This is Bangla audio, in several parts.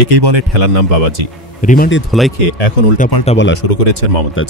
একেই বলে ঠেলার নাম বাবাজি। রিমান্ডে ধোলাই খেয়ে এখন উল্টাপাল্টা বলা শুরু করেছেন মমতাজ।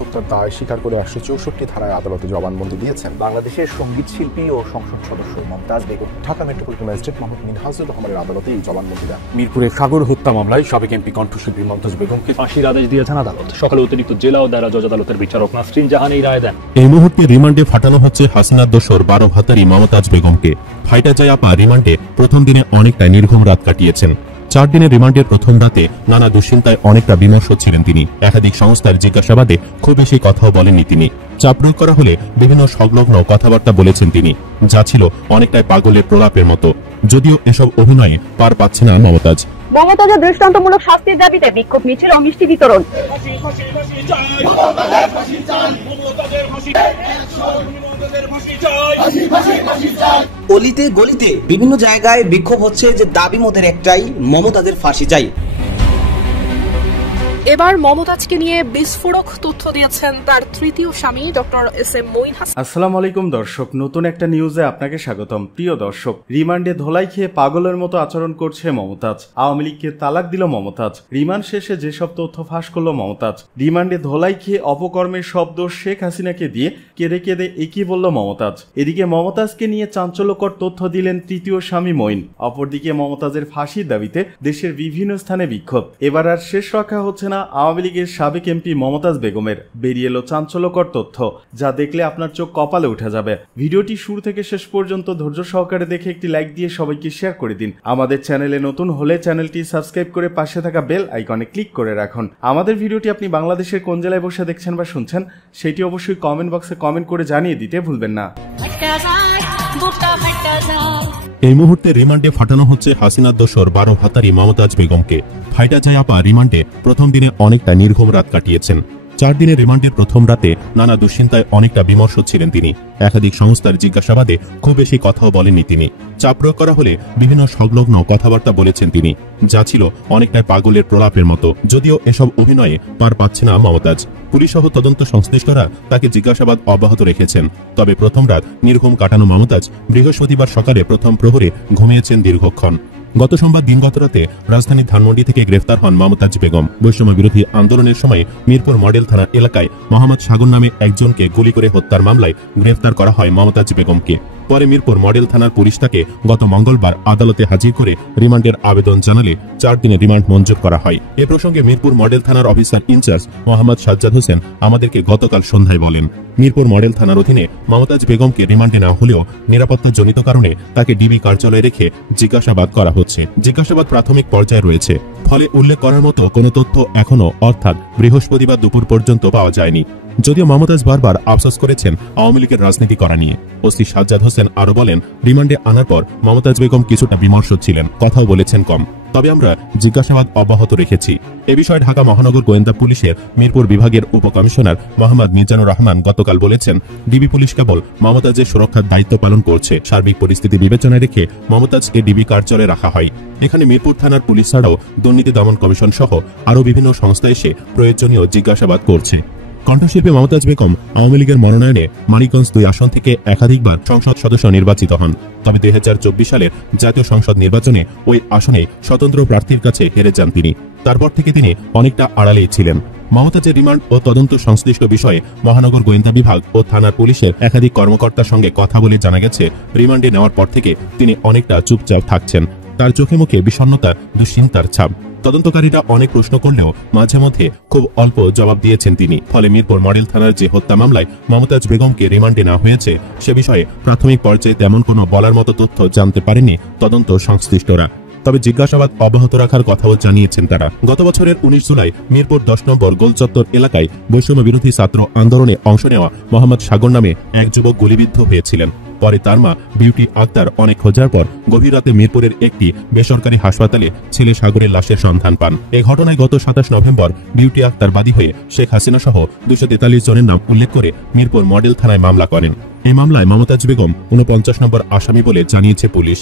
হত্যার দায় স্বীকার করে 164 ধারায় আদালতে জবানবন্দি দিয়েছেন বাংলাদেশের সঙ্গীত শিল্পী ও সংসদ সদস্য মমতাজ বেগম। ঢাকা মেট্রোপলিটন ম্যাজিস্ট্রেট মোহাম্মদ মিনহাজুর রহমানের আদালতে এই জবানবন্দি দেন। মিরপুরে সাগর হত্যা মামলায় সাবেক এমপি কণ্ঠশিল্পী মমতাজ বেগমকে ফাঁসির আদেশ দিয়েছেন আদালত। সকালে অতিরিক্ত জেলা ও দায়রা জজ আদালতের বিচারক নাসরিন জাহান এই রায় দেন। এই মুহূর্তে রিমান্ডে ফাটানো হচ্ছে হাসিনার দোসর 12 ভাতারি মমতাজ বেগমকে। ফাইটা যায় আপা রিমান্ডে প্রথম দিনে অনেকটা নির্ঘুম রাত কাটিয়েছেন। 4 দিনের রিমান্ডের প্রথম রাতে নানা দুশ্চিন্তায় অনেকটা বিমর্ষ ছিলেন তিনি। একাধিক সংস্থার জিজ্ঞাসাবাদে খুব বেশি কথাও বলেননি তিনি। চাপ প্রয়োগ করা হলে বিভিন্ন সংলগ্ন কথাবার্তা বলেছেন তিনি, যা ছিল অনেকটাই পাগলের প্রলাপের মতো। যদিও এসব অভিনয়ে পার পাচ্ছে না মমতাজ। মমতাজের দৃষ্টান্তমূলক শাস্তির দাবিতে বিক্ষোভ মিছিল ও মিষ্টি বিতরণ। অলিতে গলিতে বিভিন্ন জায়গায় বিক্ষোভ হচ্ছে, যে দাবি মোদের একটাই, মমতাজের ফাঁসি চাই। এবার মমতাজকে নিয়ে বিস্ফোরক তথ্য দিয়েছেন তার তৃতীয় স্বামী doctor S M Moin Hasan. আসসালামু আলাইকুম দর্শক, নতুন একটা নিউজে আপনাকে স্বাগতম। প্রিয় দর্শক, রিমান্ডে ধোলাই খেয়ে পাগলের মতো আচরণ করছে মমতাজ। আওয়ামী লীগকে তালাক দিল মমতাজ। রিমান্ড শেষে যেসব তথ্য ফাঁস করলো মমতাজ। রিমান্ডে ধোলাই খেয়ে অপকর্মের শব্দ শেখ হাসিনাকে দিয়ে কেঁদে কেঁদে একই বলল মমতাজ। এদিকে মমতাজকে নিয়ে চাঞ্চল্যকর তথ্য দিলেন তৃতীয় স্বামী মঈন। অপরদিকে মমতাজের ফাঁসির দাবিতে দেশের বিভিন্ন স্থানে বিক্ষোভ। এবার আর শেষ রক্ষা হচ্ছে না আওয়ামী লীগের সাবেক এমপি মমতাজ বেগমের। বেরিয়ে এলো চাঞ্চল্যকর তথ্য, যা দেখলে আপনার চোখ কপালে উঠে যাবে। ভিডিওটি শুরু থেকে শেষ পর্যন্ত ধৈর্য সহকারে দেখে একটি লাইক দিয়ে সবাইকে শেয়ার করে দিন। আমাদের চ্যানেলে নতুন হলে চ্যানেলটি সাবস্ক্রাইব করে পাশে থাকা বেল আইকনে ক্লিক করে রাখুন। আমাদের ভিডিওটি আপনি বাংলাদেশের কোন জেলায় বসে দেখছেন বা শুনছেন সেটি অবশ্যই কমেন্ট বক্সে কমেন্ট করে জানিয়ে দিতে ভুলবেন না। এই মুহূর্তে রিমান্ডে ফাটানো হচ্ছে হাসিনার দোসর 12 ভাতারি মমতাজ বেগমকে। ফাইটা যায় আপা রিমান্ডে প্রথম দিনে অনেকটা নির্ঘুম রাত কাটিয়েছেন। 4 দিনের রিমান্ডের প্রথম রাতে নানা দুশ্চিন্তায় অনেকটা বিমর্ষ ছিলেন তিনি। একাধিক সংস্থার জিজ্ঞাসাবাদে খুব বেশি কথাও বলেননি তিনি। চাপ প্রয়োগ করা হলে বিভিন্ন সংলগ্ন কথাবার্তা বলেছেন তিনি, যা ছিল অনেকটাই পাগলের প্রলাপের মতো। যদিও এসব অভিনয়ে পার পাচ্ছে না মমতাজ। পুলিশ সহ তদন্ত সংশ্লিষ্টরা তাকে জিজ্ঞাসাবাদ অব্যাহত রেখেছেন। তবে প্রথম রাত নির্ঘুম কাটানো মমতাজ বৃহস্পতিবার সকালে প্রথম প্রহরে ঘুমিয়েছেন দীর্ঘক্ষণ। গত সোমবার দিনগত রাতে রাজধানীর ধানমন্ডি থেকে গ্রেফতার হন মমতাজ বেগম। বৈষম্য বিরোধী আন্দোলনের সময় মিরপুর মডেল থানার এলাকায় মোহাম্মদ সাগর নামে একজনকে গুলি করে হত্যার মামলায় গ্রেফতার করা হয় মমতাজ বেগমকে। পরে মিরপুর মডেল থানার পুলিশ তাকে গত মঙ্গলবার আদালতে হাজির করে রিমান্ডের আবেদন জানালে 4 দিনের রিমান্ড মঞ্জুর করা হয়। এ প্রসঙ্গে মিরপুর মডেল থানার অফিসার ইনচার্জ মোহাম্মদ সাজ্জাদ হোসেন আমাদেরকে গতকাল সন্ধ্যায় বলেন, মিরপুর মডেল থানার অধীনে মমতাজ বেগমকে রিমান্ডে নেওয়া হলেও নিরাপত্তাজনিত কারণে তাকে ডিবি কার্যালয়ে রেখে জিজ্ঞাসাবাদ করা হচ্ছে। জিজ্ঞাসাবাদ প্রাথমিক পর্যায়ে রয়েছে, ফলে উল্লেখ করার মতো কোনো তথ্য এখনো অর্থাৎ বৃহস্পতিবার দুপুর পর্যন্ত পাওয়া যায়নি। যদিও মমতাজ বারবার আফসোস করেছেন আওয়ামী লীগের রাজনীতি করা নিয়ে। ওসি সাজ্জাদ হোসেন আরো বলেন, রিমান্ডে আনার পর মমতাজ বেগম কিছুটা বিমর্ষ ছিলেন, কথাও বলেছেন কম। তবে আমরা জিজ্ঞাসাবাদ অব্যাহত রেখেছি। এ বিষয়ে ঢাকা মহানগর গোয়েন্দা পুলিশের মিরপুর বিভাগের উপকমিশনার মোহাম্মদ মিজানুর রহমান গতকাল বলেছেন, ডিবি পুলিশ কেবল মমতাজের সুরক্ষার দায়িত্ব পালন করছে। সার্বিক পরিস্থিতি বিবেচনায় রেখে মমতাজকে ডিবি কার্যালয়ে রাখা হয়। এখানে মিরপুর থানার পুলিশ ছাড়াও দুর্নীতি দমন কমিশন সহ আরও বিভিন্ন সংস্থা এসে প্রয়োজনীয় জিজ্ঞাসাবাদ করছে। কণ্ঠশিল্পী মমতাজ বেগম আওয়ামী লীগের মনোনয়নে মানিকগঞ্জ 2 আসন থেকে একাধিকবার সংসদ সদস্য নির্বাচিত হন। তবে 2024 সালের জাতীয় সংসদ নির্বাচনে ওই আসনে স্বতন্ত্র প্রার্থীর কাছে হেরে যান তিনি। তারপর থেকে তিনি অনেকটা আড়ালেই ছিলেন। মমতাজের রিমান্ড ও তদন্ত সংশ্লিষ্ট বিষয়ে মহানগর গোয়েন্দা বিভাগ ও থানার পুলিশের একাধিক কর্মকর্তার সঙ্গে কথা বলে জানা গেছে, রিমান্ডে নেওয়ার পর থেকে তিনি অনেকটা চুপচাপ থাকছেন। তার চোখে মুখে বিষণ্ণতার, দুশ্চিন্তার ছাপ। তদন্তকারীরা অনেক প্রশ্ন করলেও মাঝে মধ্যে খুব অল্প জবাব দিয়েছেন তিনি। ফলে মিরপুর মডেল থানার যে হত্যা মামলায় মমতাজ বেগমকে রিমান্ডে নেওয়া হয়েছে সে বিষয়ে প্রাথমিক পর্যায়ে তেমন কোনো বলার মতো তথ্য জানতে পারেনি তদন্ত সংশ্লিষ্টরা। তবে জিজ্ঞাসাবাদ অব্যাহত রাখার কথাও জানিয়েছেন তারা। গত বছরের 19 জুলাই মিরপুর 10 নম্বর গোলচত্বর এলাকায় বৈষম্য বিরোধী ছাত্র আন্দোলনে অংশ নেওয়া মোহাম্মদ সাগর নামে এক যুবক গুলিবিদ্ধ হয়েছিলেন। পরে তার মা বিউটি আক্তার অনেক খোঁজার পর গভীর রাতে মিরপুরের একটি বেসরকারি হাসপাতালে ছেলে সাগরের লাশের সন্ধান পান। এই ঘটনায় গত 27 নভেম্বর বিউটি আক্তার বাদী হয়ে শেখ হাসিনা সহ 243 জনের নাম উল্লেখ করে মিরপুর মডেল থানায় মামলা করেন। এই মামলায় মমতাজ বেগম 49 নম্বর আসামি বলে জানিয়েছে পুলিশ।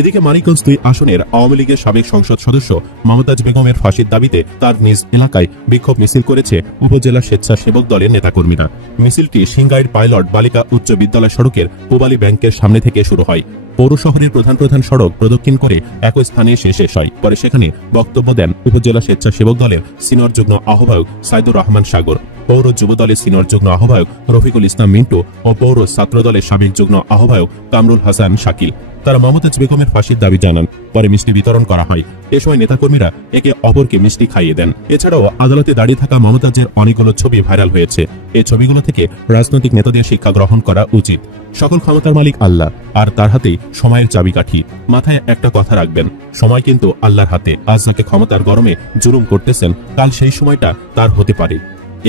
এদিকে মানিকগঞ্জ 2 আসনের আওয়ামী লীগের সাবেক সংসদ সদস্য মমতাজ বেগমের ফাঁসির দাবিতে তার নিজ এলাকায় বিক্ষোভ মিছিল করেছে উপজেলা স্বেচ্ছাসেবক দলের নেতাকর্মীরা। মিছিলটি সিংগাইর পাইলট বালিকা উচ্চ বিদ্যালয় সড়কের পূবালী ব্যাংকের সামনে থেকে শুরু হয়। পৌর শহরের প্রধান সড়ক প্রদক্ষিণ করে একই স্থানে শেষ হয়। পরে সেখানে বক্তব্য দেন উপজেলা স্বেচ্ছাসেবক দলের সিনিয়র যুগ্ম আহ্বায়ক সাইদুর রহমান সাগর, পৌর যুব দলের সিনিয়র যুগ্ম আহ্বায়ক রফিকুল ইসলাম মিন্টু ও পৌর ছাত্র দলের সাবেক যুগ্ম আহ্বায়ক কামরুল হাসান শাকিল। তারা মমতাজ বেগমের ফাঁসির দাবি জানান। পরে মিষ্টি বিতরণ করা হয়। এ সময় নেতাকর্মীরা একে অপরকে মিষ্টি খাইয়ে দেন। এছাড়াও আদালতে দাঁড়িয়ে থাকা মমতাজের অনেকগুলো ছবি ভাইরাল হয়েছে। এই ছবিগুলো থেকে রাজনৈতিক নেতাদের শিক্ষা গ্রহণ করা উচিত। সকল ক্ষমতার মালিক আল্লাহ, আর তার হাতেই সময়ের চাবিকাঠি। মাথায় একটা কথা রাখবেন, সময় কিন্তু আল্লাহর হাতে। আজ যাকে ক্ষমতার গরমে জুলুম করতেছেন, কাল সেই সময়টা তার হতে পারে।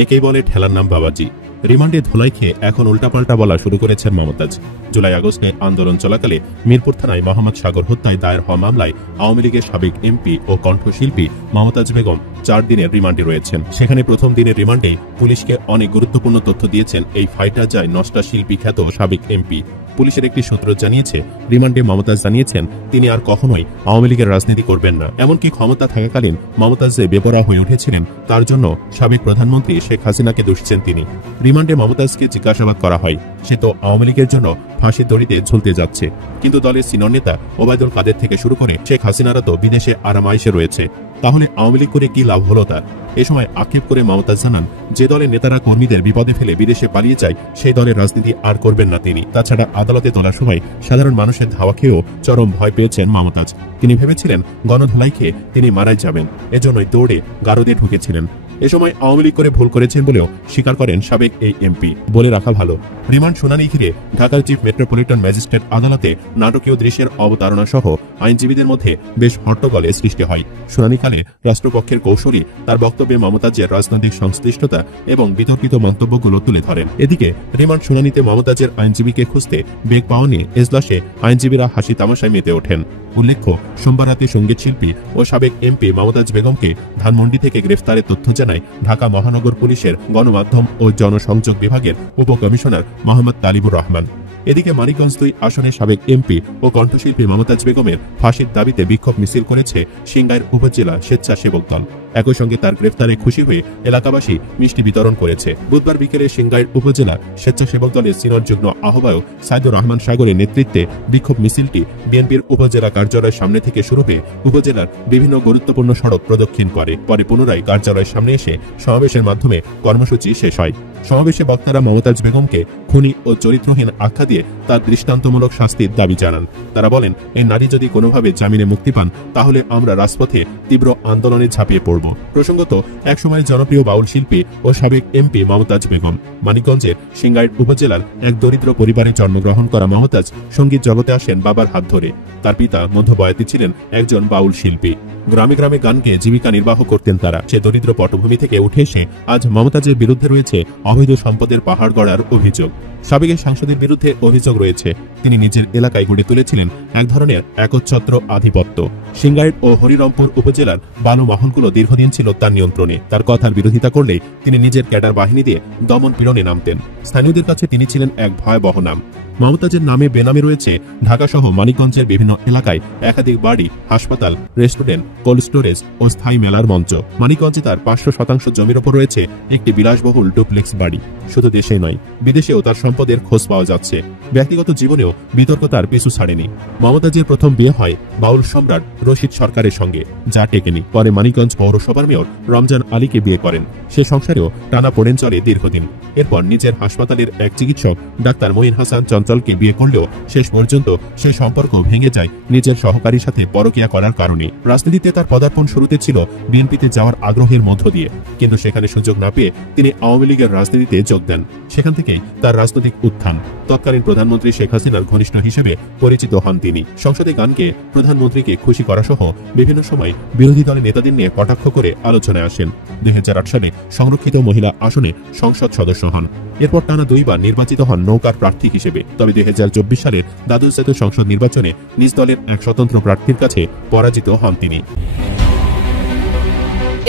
একেই বলে ঠেলার নাম বাবাজি। রিমান্ডে ধোলাই খেয়ে এখন উল্টাপাল্টা বলা শুরু করেছেন মমতাজ। জুলাই আগস্টে আন্দোলন চলাকালে মিরপুর থানায় মোহাম্মদ সাগর হত্যায় দায়ের হওয়া মামলায় আওয়ামী লীগের সাবেক এমপি ও কণ্ঠশিল্পী মমতাজ বেগম 4 দিনের রিমান্ডে রয়েছেন। সেখানে প্রথম দিনের রিমান্ডে পুলিশকে অনেক গুরুত্বপূর্ণ তথ্য দিয়েছেন এই ফাইটার যায় নষ্টা শিল্পী খ্যাত সাবেক এমপি। পুলিশের একটি সূত্র জানিয়েছে, রিমান্ডে মমতাজ জানিয়েছেন তিনি আর কখনোই আওয়ামী লীগের রাজনীতি করবেন না। এমনকি ক্ষমতা থাকাকালীন মমতাজ যে বেপরোয়া হয়ে উঠেছিলেন, তার জন্য সাবেক প্রধানমন্ত্রী শেখ হাসিনাকে দোষছেন তিনি। রিমান্ডে মমতাজকে জিজ্ঞাসাবাদ করা হয়, সে তো আওয়ামী লীগের জন্য ফাঁসির দড়িতে ঝুলতে যাচ্ছে, কিন্তু দলের সিনিয়র নেতা ওবায়দুল কাদের থেকে শুরু করে শেখ হাসিনারা তো বিদেশে আরামাইশে রয়েছে, তাহলে আওয়ামী লীগ করে কি লাভ হলো তার? এ সময় আক্ষেপ করে মমতাজ জানান, যে দলের নেতারা কর্মীদের বিপদে ফেলে বিদেশে পালিয়ে যায়, সেই দলের রাজনীতি আর করবেন না তিনি। তাছাড়া আদালতে তোলার সময় সাধারণ মানুষের ধাওয়া খেয়েও চরম ভয় পেয়েছেন মমতাজ। তিনি ভেবেছিলেন গণধোলাই খেয়ে তিনি মারাই যাবেন, এজন্যই দৌড়ে গারদে ঢুকেছিলেন। এ সময় আওয়ামী লীগ করে ভুল করেছেন বলেও স্বীকার করেন সাবেক এই এমপি। বলে রাখা ভালো, রিমান্ড শুনানি ঘিরে ঢাকার চিফ মেট্রোপলিটন ম্যাজিস্ট্রেট আদালতে নাটকীয় দৃশ্যের অবতারণা সহ আইনজীবীদের মধ্যে বেশ হট্টগোলের সৃষ্টি হয়। শুনানিকালে রাষ্ট্রপক্ষের কৌশলী তার বক্তব্যে মমতাজের রাজনৈতিক সংশ্লিষ্টতা এবং বিতর্কিত মন্তব্যগুলো তুলে ধরেন। এদিকে রিমান্ড শুনানিতে মমতাজের আইনজীবীকে খুঁজতে বেগ পাওয়া নিয়ে এজলাসে আইনজীবীরা হাসি তামাশায় মেতে ওঠেন। উল্লেখ্য, সোমবার রাতে সঙ্গীত শিল্পী ও সাবেক এমপি মমতাজ বেগমকে ধানমন্ডি থেকে গ্রেফতারের তথ্য জানায় ঢাকা মহানগর পুলিশের গণমাধ্যম ও জনসংযোগ বিভাগের উপকমিশনার মোহাম্মদ তালিবুর রহমান। এদিকে মানিকগঞ্জ 2 আসনের সাবেক এমপি ও কণ্ঠশিল্পী মমতাজ বেগমের ফাঁসির দাবিতে বিক্ষোভ মিছিল করেছে সিংগাইর উপজেলা স্বেচ্ছাসেবক দল। একই সঙ্গে তার গ্রেফতারে খুশি হয়ে এলাকাবাসী মিষ্টি বিতরণ করেছে। বুধবার বিকেলে সিংগাইর উপজেলা স্বেচ্ছাসেবক দলের সিনিয়র যুগ্ম আহ্বায়ক সাইদুর রহমান সাগরের নেতৃত্বে বিক্ষোভ মিছিলটি বিএনপির উপজেলা কার্যালয়ের সামনে থেকে শুরু হয়ে উপজেলার বিভিন্ন গুরুত্বপূর্ণ সড়ক প্রদক্ষিণ করে। পরে পুনরায় কার্যালয়ের সামনে এসে সমাবেশের মাধ্যমে কর্মসূচি শেষ হয়। সমাবেশে বক্তারা মমতাজ বেগমকে খুনি ও চরিত্রহীন আখ্যা দিয়ে তার দৃষ্টান্তমূলক শাস্তির দাবি জানান। তারা বলেন, এই নারী যদি কোনোভাবে জামিনে মুক্তি পান, তাহলে আমরা রাজপথে তীব্র আন্দোলনে ঝাঁপিয়ে পড়ব। প্রসঙ্গত, একসময় জনপ্রিয় বাউল শিল্পী ও সাবেক এমপি মমতাজ বেগম। মানিকগঞ্জের সিংগাইর উপজেলার এক দরিদ্র পরিবারে জন্মগ্রহণ করা মমতাজ সঙ্গীত জগতে আসেন বাবার হাত ধরে। তার পিতা মধ্যবয়সী ছিলেন একজন বাউল শিল্পী। গ্রামে গ্রামে গান গেয়ে জীবিকা নির্বাহ করতেন তারা। সে দরিদ্র পটভূমি থেকে উঠে এসে আজ মমতাজের বিরুদ্ধে রয়েছে অবৈধ সম্পদের পাহাড় গড়ার অভিযোগ। সাবেক সাংসদের বিরুদ্ধে অভিযোগ রয়েছে তিনি নিজের এলাকায় গড়ে তুলেছিলেন এক ধরনের একচ্ছত্র আধিপত্য। সিংগাইর ও হরিরামপুর উপজেলার বালু মহলগুলো দীর্ঘদিন ছিল তার নিয়ন্ত্রণে। তার কথার বিরোধিতা করলেই তিনি নিজের ক্যাডার বাহিনী দিয়ে দমন পীড়নে নামতেন। স্থানীয়দের কাছে তিনি ছিলেন এক ভয়াবহ নাম। মমতাজের নামে বেনামে রয়েছে ঢাকা সহ মানিকগঞ্জের বিভিন্ন এলাকায় একাধিক বাড়ি, হাসপাতাল, রেস্টুরেন্ট, কোল্ড স্টোরেজ ও স্থায়ী মেলার মঞ্চ। মানিকগঞ্জে তার 500% জমির ওপর রয়েছে একটি বিলাসবহুল ডুপ্লেক্স বাড়ি। শুধু দেশে নয়, বিদেশেও তার সম্পদের খোঁজ পাওয়া যাচ্ছে। ব্যক্তিগত জীবনেও বিতর্ক তার পিছু ছাড়েনি। মমতাজের প্রথম বিয়ে হয় বাউল সম্রাট রশিদ সরকারের সঙ্গে, যা টেকেনি। পরে মানিকগঞ্জ পৌরসভার মেয়র রমজান আলীকে বিয়ে করেন। সে সংসারেও টানা পড়েন চলে দীর্ঘদিন। এরপর নিজের হাসপাতালের এক চিকিৎসক ডাক্তার মঈন হাসান চঞ্চলকে বিয়ে করলেও শেষ পর্যন্ত সে সম্পর্ক ভেঙে যায় নিজের সহকারীর সাথে পরকীয়া করার কারণে। রাজনীতিতে তার পদার্পণ শুরুতে ছিল বিএনপিতে যাওয়ার আগ্রহের মধ্য দিয়ে, কিন্তু সেখানে সুযোগ না পেয়ে তিনি আওয়ামী লীগের রাজনীতিতে যোগ দেন। সেখান থেকেই তার রাজনৈতিক উত্থান। তৎকালীন প্রধানমন্ত্রী শেখ হাসিনার ঘনিষ্ঠ হিসেবে পরিচিত হন তিনি। সংসদে গানকে প্রধানমন্ত্রীকে খুশি করা সহ বিভিন্ন সময় বিরোধী দলের নেতাদের নিয়ে কটাক্ষ করে আলোচনায় আসেন। 2008 সালে সংরক্ষিত মহিলা আসনে সংসদ সদস্য হন। এরপর টানা 2 বার নির্বাচিত হন নৌকার প্রার্থী হিসেবে। তবে 2024 সালের দ্বাদশ জাতীয় সংসদ নির্বাচনে নিজ দলের এক স্বতন্ত্র প্রার্থীর কাছে পরাজিত হন তিনি।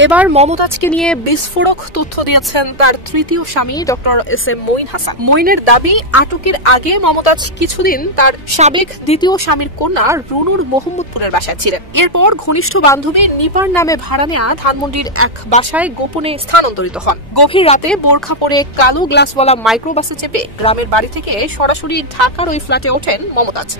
এবার মমতাজকে নিয়ে বিস্ফোরক তথ্য দিয়েছেন তার তৃতীয় স্বামী ডক্টর SM মঈন হাসান। মঈনের দাবি, আটকের আগে মমতাজ কিছুদিন তার সাবেক দ্বিতীয় স্বামীর কন্যা রুনুর মোহাম্মদপুরের বাসায় ছিলেন। এরপর ঘনিষ্ঠ বান্ধবী নিপার নামে ভাড়া নেওয়া ধানমন্ডির এক বাসায় গোপনে স্থানান্তরিত হন। গভীর রাতে বোরখা পরে কালো গ্লাসওয়ালা মাইক্রোবাসে চেপে গ্রামের বাড়ি থেকে সরাসরি ঢাকার ওই ফ্ল্যাটে ওঠেন মমতাজ।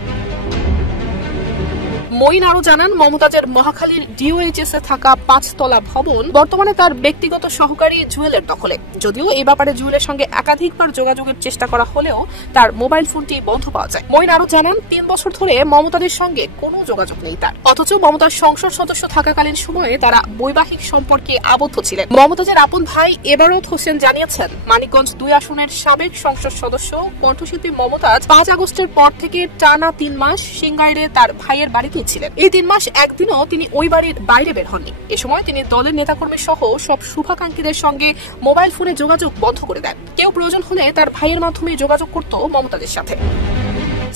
মঈন আরো জানান, মমতাজের মহাখালীর DOHS এ থাকা 5 তলা ভবন বর্তমানে তার ব্যক্তিগত সহকারী জুয়েলের দখলে। যদিও এই ব্যাপারে জুয়েলের সঙ্গে একাধিকবার যোগাযোগের চেষ্টা করা হলেও তার মোবাইল ফোনটি বন্ধ পাওয়া যায়। মঈন আরো জানান, 3 বছর ধরে মমতাজের সঙ্গে কোনো যোগাযোগ নেই তার। অথচ মমতাজ সংসদ সদস্য থাকাকালীন সময়ে তারা বৈবাহিক সম্পর্কে আবদ্ধ ছিলেন। মমতাজের আপন ভাই এবারত হোসেন জানিয়েছেন, মানিকগঞ্জ 2 আসনের সাবেক সংসদ সদস্য কণ্ঠশিল্পী মমতাজ 5 আগস্টের পর থেকে টানা 3 মাস সিংগাইরে তার ভাইয়ের বাড়িতে ছিলেন। এই 3 মাস একদিনও তিনি ওই বাড়ির বাইরে বের হননি। এ সময় তিনি দলের নেতাকর্মী সহ সব শুভাকাঙ্ক্ষীদের সঙ্গে মোবাইল ফোনে যোগাযোগ বন্ধ করে দেন। কেউ প্রয়োজন হলে তার ভাইয়ের মাধ্যমে যোগাযোগ করত মমতাজের সাথে।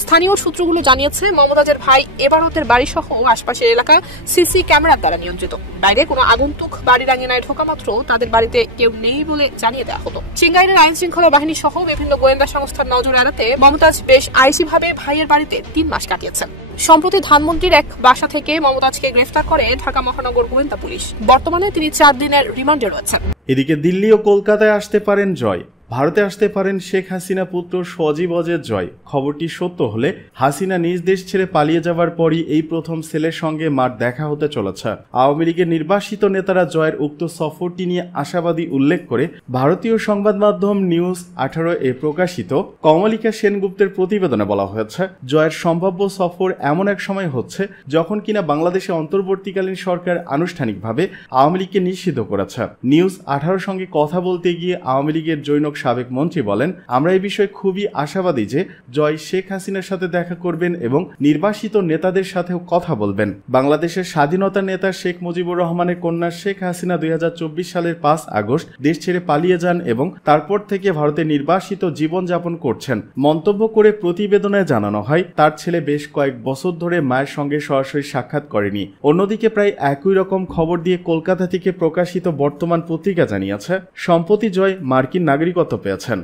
স্থানীয় সূত্রগুলো জানিয়েছে, মমতাজের ভাই এবারতের বাড়ি সহ আশপাশের এলাকা সিসি ক্যামেরার দ্বারা নিয়ন্ত্রিত। বাইরে কোনো আগন্তুক বাড়ির আঙিনায় ঢোকা মাত্র তাদের বাড়িতে কেউ নেই বলে জানিয়ে দেওয়া হতো। সিংগাইরের আইন শৃঙ্খলা বাহিনী সহ বিভিন্ন গোয়েন্দা সংস্থার নজর এড়াতে মমতাজ বেশ আইসিভাবে ভাইয়ের বাড়িতে 3 মাস কাটিয়েছেন। সম্প্রতি ধানমন্ডির এক বাসা থেকে মমতাজকে গ্রেফতার করে ঢাকা মহানগর গোয়েন্দা পুলিশ। বর্তমানে তিনি 4 দিনের রিমান্ডে রয়েছেন। এদিকে দিল্লি ও কলকাতায় আসতে পারেন জয়, ভারতে আসতে পারেন শেখ হাসিনা পুত্র সজীব অজের জয়। খবরটি সত্য হলে হাসিনা নিজ দেশ ছেড়ে পালিয়ে যাওয়ার পরই এই প্রথম ছেলের সঙ্গে মার দেখা হতে চলেছে। আওয়ামী লীগের নির্বাসিত নেতারা জয়ের উক্ত সফরটি নিয়ে আশাবাদী উল্লেখ করে ভারতীয় সংবাদ মাধ্যম নিউজ 18 এ প্রকাশিত কমলিকা সেনগুপ্তের প্রতিবেদনে বলা হয়েছে, জয়ের সম্ভাব্য সফর এমন এক সময় হচ্ছে যখন কিনা বাংলাদেশে অন্তর্বর্তীকালীন সরকার আনুষ্ঠানিকভাবে আওয়ামী লীগকে নিষিদ্ধ করেছে। নিউজ 18 সঙ্গে কথা বলতে গিয়ে আওয়ামী লীগের জৈনক সাবেক মন্ত্রী বলেন, আমরা এই বিষয়ে খুবই আশাবাদী যে জয় শেখ হাসিনার সাথে দেখা করবেন এবং নির্বাসিত নেতাদের সাথেও কথা বলবেন। বাংলাদেশের স্বাধীনতা নেতা শেখ মুজিবুর রহমানের কন্যা শেখ হাসিনা 2024 সালের 5 আগস্ট দেশ ছেড়ে পালিয়ে যান এবং তারপর থেকে ভারতে নির্বাসিত জীবনযাপন করছেন। মন্তব্য করে প্রতিবেদনে জানানো হয়, তার ছেলে বেশ কয়েক বছর ধরে মায়ের সঙ্গে সরাসরি সাক্ষাৎ করেনি। অন্যদিকে প্রায় একই রকম খবর দিয়ে কলকাতা থেকে প্রকাশিত বর্তমান পত্রিকা জানিয়েছে, সম্প্রতি জয় মার্কিন নাগরিকত্ব পেয়েছেন।